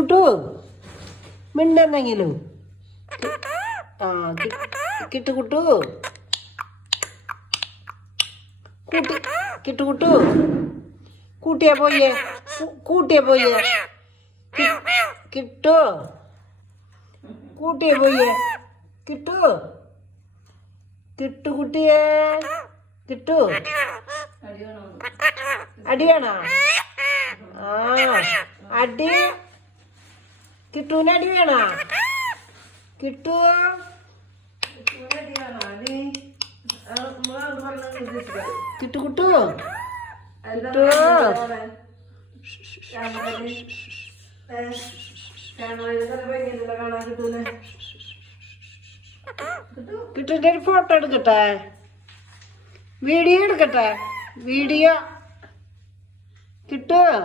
കിട്ടുകുട്ടു മിണ്ടെന്തെങ്കിലും ആ കിട്ടുകുട്ടു കൂട്ടി കിട്ടുകുട്ടു കൂട്ടിയാ പോയേ കിട്ടു കൂട്ടിയാ പോയേ കിട്ടു കുട്ടിയെ കിട്ടു അടി വേണോ ആ അടി കിട്ടൂന് അടി വേണോ കിട്ടു കിട്ടുകുട്ടു കിട്ടുന്റെ ഒരു ഫോട്ടോ എടുക്കട്ടെ വീഡിയോ എടുക്കട്ടെ വീഡിയോ കിട്ടുവോ